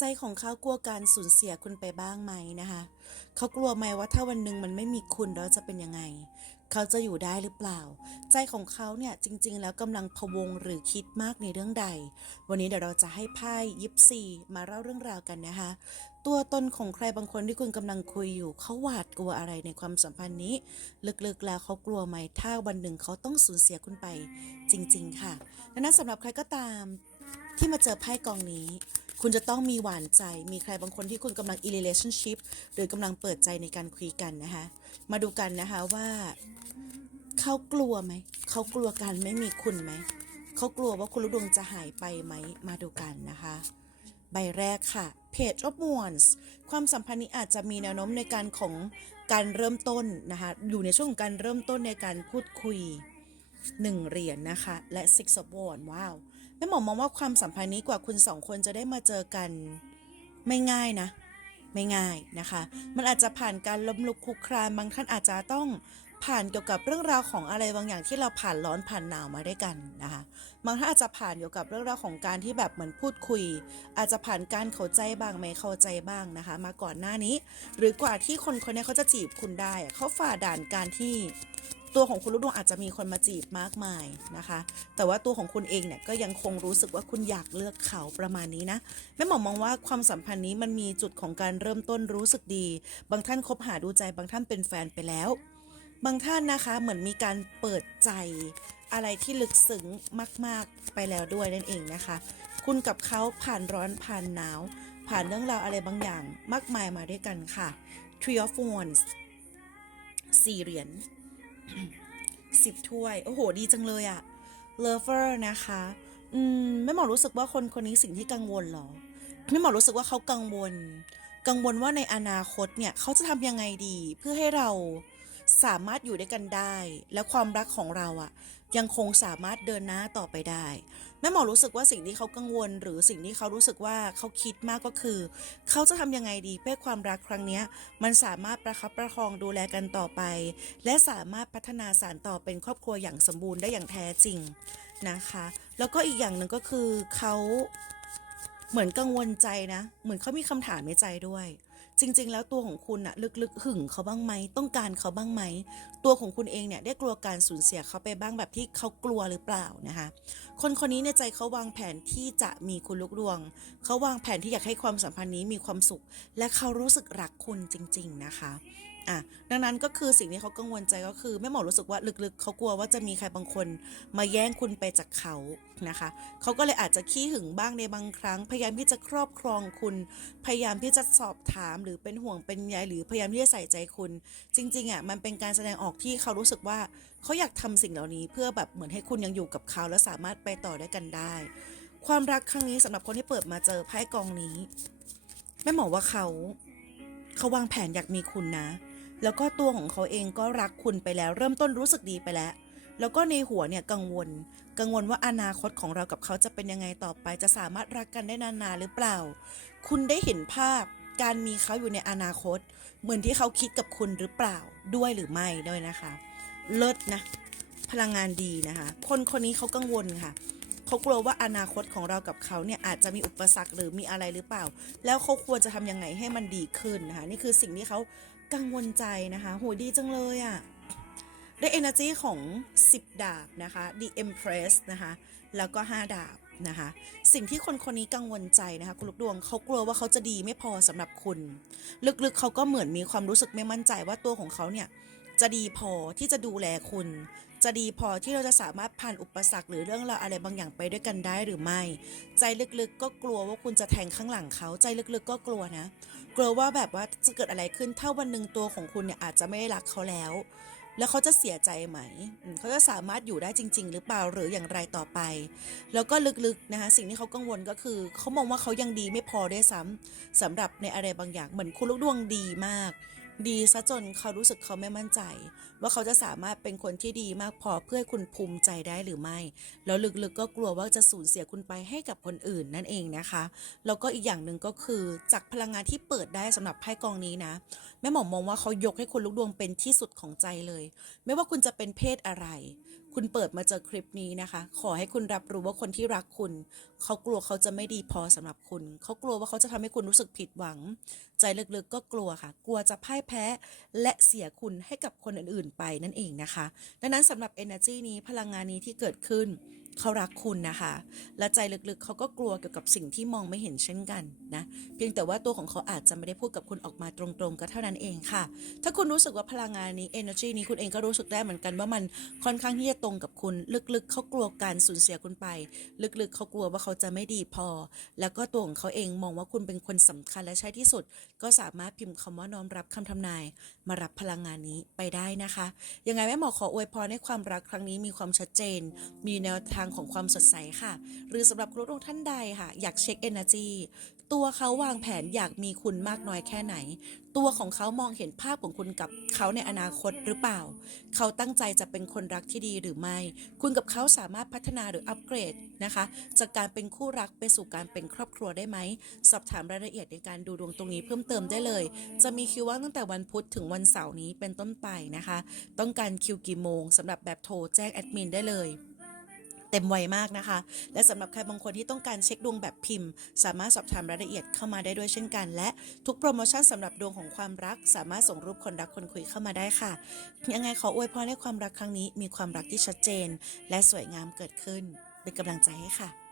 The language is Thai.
ใจของเขากลัวการสูญเสียคุณไปบ้างไหมนะคะเขากลัวไหมว่าถ้าวันหนึ่งมันไม่มีคุณแล้วจะเป็นยังไง เขาจะอยู่ได้หรือเปล่า ใจของเขาเนี่ยจริง ๆ แล้วกำลังพวงหรือคิดมากในเรื่องใด วันนี้เดี๋ยวเราจะให้ไพ่ยิปซีมาเล่าเรื่องราวกันนะคะ ตัวตนของใครบางคนที่คุณกำลังคุยอยู่เขาหวาดกลัวอะไรในความสัมพันธ์นี้ ลึกๆแล้วเขากลัวไหมถ้าวันหนึ่งเขาต้องสูญเสียคุณไปจริง ๆ ค่ะดังนั้นสำหรับใครก็ตามที่มาเจอไพ่กองนี้ คุณจะต้องมีหวานใจ มีใครบางคนที่คุณกำลัง in relationship หรือกำลังเปิดใจในการคุยกันนะคะ มาดูกันนะคะว่าเขากลัวไหม เขากลัวการไม่มีคุณไหม เขากลัวว่าคุณลูกดวงจะหายไปไหม มาดูกันนะคะ ใบแรกค่ะ Page of Wands ความสัมพันธ์นี้อาจจะมีแนวโน้มในการของการเริ่มต้นนะคะ อยู่ในช่วงของการเริ่มต้นในการพูดคุยหนึ่งเหรียญนะคะ และ Six of Wands ว้าว แม่หมอมองว่าความสัมพันธ์นี้กว่าคุณสองคนจะได้มาเจอกันไม่ง่ายนะ ไม่ง่ายนะคะ มันอาจจะผ่านการล้มลุกคลุกคลานบางท่านอาจจะต้องผ่านเกี่ยวกับเรื่องราวของอะไรบางอย่างที่เราผ่านร้อนผ่านหนาวมาด้วยกันนะคะบางท่านอาจจะผ่านเกี่ยวกับเรื่องราวของการที่แบบเหมือนพูดคุย อาจจะผ่านการเข้าใจบ้างไม่เข้าใจบ้างนะคะ มาก่อนหน้านี้ หรือกว่าที่คนคนนี้เขาจะจีบคุณได้เขาฝ่าด่านการที่ ตัวของคุณลูกดวงอาจจะมีคนมาจีบมากมายนะคะ แต่ว่าตัวของคุณเองเนี่ยก็ยังคงรู้สึกว่าคุณอยากเลือกเขาประมาณนี้นะแม่หมอมองว่าความสัมพันธ์นี้มันมีจุดของการเริ่มต้นรู้สึกดี บางท่านคบหาดูใจ บางท่านเป็นแฟนไปแล้ว บางท่านนะคะเหมือนมีการเปิดใจอะไรที่ลึกซึ้งมาก ๆ ไปแล้วด้วยนั่นเองนะคะ คุณกับเขาผ่านร้อนผ่านหนาว ผ่านเรื่องราวอะไรบางอย่างมากมายมาด้วยกันค่ะ Three of Wands สี่เหรียญ สิบถ้วย โอ้โห ดีจังเลยอะ Lover นะคะ อืมแม่หมอรู้สึกว่าคนคนนี้สิ่งที่กังวลเหรอแม่หมอรู้สึกว่าเขากังวล กังวลว่าในอนาคตเนี่ยเขาจะทำยังไงดี เพื่อให้เราสามารถอยู่ด้วยกันได้ และความรักของเราอะ ยังคงสามารถเดินหน้าต่อไปได้ แม่หมอรู้สึกว่าสิ่งที่เขากังวล หรือสิ่งที่เขารู้สึกว่าเขาคิดมากก็คือ เขาจะทำยังไงดีเพื่อความรักครั้งนี้มันสามารถประคับประคองดูแลกันต่อไป และสามารถพัฒนาสารต่อเป็นครอบครัวอย่างสมบูรณ์ได้อย่างแท้จริงนะคะ แล้วก็อีกอย่างหนึ่งก็คือเขาเหมือนกังวลใจนะ เหมือนเขามีคำถามในใจด้วย จริง ๆ แล้วตัวของคุณอะลึกๆ หึงเขาบ้างไหมต้องการเขาบ้างไหม ตัวของคุณเองเนี่ยได้กลัวการสูญเสียเขาไปบ้างแบบที่เขากลัวหรือเปล่านะคะ คนคนนี้ในใจเขาวางแผนที่จะมีคุณลูกดวง เขาวางแผนที่อยากให้ความสัมพันธ์นี้มีความสุข และเขารู้สึกรักคุณจริง ๆ นะคะ อะดังนั้นก็คือสิ่งที่เขากังวลใจก็คือแม่หมอรู้สึกว่าลึกๆ เขากลัวว่าจะมีใครบางคนมาแย่งคุณไปจากเขานะคะ เขาก็เลยอาจจะขี้หึงบ้างในบางครั้ง พยายามที่จะครอบครองคุณ พยายามที่จะสอบถามหรือเป็นห่วงเป็นใยหรือพยายามที่จะใส่ใจคุณ จริงๆอะมันเป็นการแสดงออกที่เขารู้สึกว่าเขาอยากทำสิ่งเหล่านี้ เพื่อแบบเหมือนให้คุณยังอยู่กับเขาและสามารถไปต่อด้วยกันได้ ความรักครั้งนี้สำหรับคนที่เปิดมาเจอไพ่กองนี้แม่หมอว่าเขาเขาวางแผนอยากมีคุณนะ แล้วก็ตัวของเขาเองก็รักคุณไปแล้ว เริ่มต้นรู้สึกดีไปแล้ว แล้วก็ในหัวเนี่ยกังวล กังวลว่าอนาคตของเรากับเขาจะเป็นยังไงต่อไป จะสามารถรักกันได้นานๆหรือเปล่า คุณได้เห็นภาพการมีเขาอยู่ในอนาคต เหมือนที่เขาคิดกับคุณหรือเปล่าด้วยหรือไม่ด้วยนะคะ เลิศนะ พลังงานดีนะคะ คนคนนี้เขากังวลค่ะเขากลัวว่าอนาคตของเรากับเขาเนี่ยอาจจะมีอุปสรรคหรือมีอะไรหรือเปล่า แล้วเขาควรจะทำยังไงให้มันดีขึ้นนะคะนี่คือสิ่งที่เขา กังวลใจนะคะโหดีจังเลยอะ่ะ ได้ energy ของ 10 ดาบนะคะ The Empress นะคะ แล้วก็ 5 ดาบนะคะ สิ่งที่คนคนนี้กังวลใจนะคะคุณลูกดวงเขากลัวว่าเขาจะดีไม่พอสำหรับคุณ ลึกๆเขาก็เหมือนมีความรู้สึกไม่มั่นใจว่าตัวของเขาเนี่ยจะดีพอที่จะดูแลคุณ จะดีพอที่เราจะสามารถผ่านอุปสรรคหรือเรื่องราวอะไรบางอย่างไปด้วยกันได้หรือไม่ ใจลึกๆก็กลัวว่าคุณจะแทงข้างหลังเขาใจลึกๆก็กลัวนะ กลัวว่าแบบว่าจะเกิดอะไรขึ้นถ้าวันหนึ่งตัวของคุณเนี่ยอาจจะไม่ได้รักเขาแล้ว แล้วเขาจะเสียใจไหม เขาจะสามารถอยู่ได้จริง ๆ หรือเปล่าหรืออย่างไรต่อไป แล้วก็ลึกๆนะคะสิ่งที่เขากังวลก็คือ เขามองว่าเขายังดีไม่พอด้วยซ้ำสำหรับในอะไรบางอย่างเหมือนคุณลูกดวงดีมากดีซะจนเขารู้สึกเขาไม่มั่นใจ ว่าเขาจะสามารถเป็นคนที่ดีมากพอเพื่อคุณภูมิใจได้หรือไม่ แล้วลึกๆก็กลัวว่าจะสูญเสียคุณไปให้กับคนอื่นนั่นเองนะคะ แล้วก็อีกอย่างหนึ่งก็คือจากพลังงานที่เปิดได้สำหรับไพ่กองนี้นะแม่หมอมองว่าเขายกให้คนลูกดวงเป็นที่สุดของใจเลย ไม่ว่าคุณจะเป็นเพศอะไร คุณเปิดมาเจอคลิปนี้นะคะ ขอให้คุณรับรู้ว่าคนที่รักคุณ เขากลัวเขาจะไม่ดีพอสำหรับคุณ เขากลัวว่าเขาจะทำให้คุณรู้สึกผิดหวัง ใจลึกๆก็กลัวค่ะ กลัวจะพ่ายแพ้และเสียคุณให้กับคนอื่นไปนั่นเองนะคะ ดังนั้นสำหรับ energy นี้พลังงานนี้ที่เกิดขึ้น เขารักคุณนะคะ และใจลึกๆเขาก็กลัวเกี่ยวกับสิ่งที่มองไม่เห็นเช่นกันนะ เพียงแต่ว่าตัวของเขาอาจจะไม่ได้พูดกับคุณออกมาตรงๆ ก็เท่านั้นเองค่ะ ถ้าคุณรู้สึกว่าพลังงานนี้ energy นี้คุณเองก็รู้สึกได้เหมือนกันว่ามันค่อนข้างที่จะตรงกับคุณ ลึกๆเขากลัวการสูญเสียคุณไป ลึกๆเขากลัวว่าเขาจะไม่ดีพอ แล้วก็ตัวของเขาเองมองว่าคุณเป็นคนสำคัญและใช่ที่สุด ก็สามารถพิมพ์คำว่าน้อมรับคำทำนาย มารับพลังงานนี้ไปได้นะคะ ยังไงแม่หมอขออวยพรให้ความรักครั้งนี้มีความชัดเจน มีแนวทางของความสดใสค่ะ หรือสำหรับคุณผู้ชมท่านใดค่ะ อยากเช็ค energy ตัวเขาวางแผนอยากมีคุณมากน้อยแค่ไหน ตัวของเขามองเห็นภาพของคุณกับเขาในอนาคตหรือเปล่า เขาตั้งใจจะเป็นคนรักที่ดีหรือไม่ คุณกับเขาสามารถพัฒนาหรืออัปเกรดนะคะ จากการเป็นคู่รักไปสู่การเป็นครอบครัวได้ไหม สอบถามรายละเอียดในการดูดวงตรงนี้เพิ่มเติมได้เลย จะมีคิวว่างตั้งแต่วันพุธถึงวันเสาร์นี้เป็นต้นไปนะคะ ต้องการคิวกี่โมงสำหรับแบบโทรแจ้งแอดมินได้เลย เต็มไวมากนะคะ และสำหรับใครบางคนที่ต้องการเช็คดวงแบบพิมพ์ สามารถสอบถามรายละเอียดเข้ามาได้ด้วยเช่นกัน และทุกโปรโมชั่นสำหรับดวงของความรัก สามารถส่งรูปคนรักคนคุยเข้ามาได้ค่ะ ยังไงขออวยพรให้ความรักครั้งนี้ มีความรักที่ชัดเจน และสวยงามเกิดขึ้น เป็นกำลังใจให้ค่ะ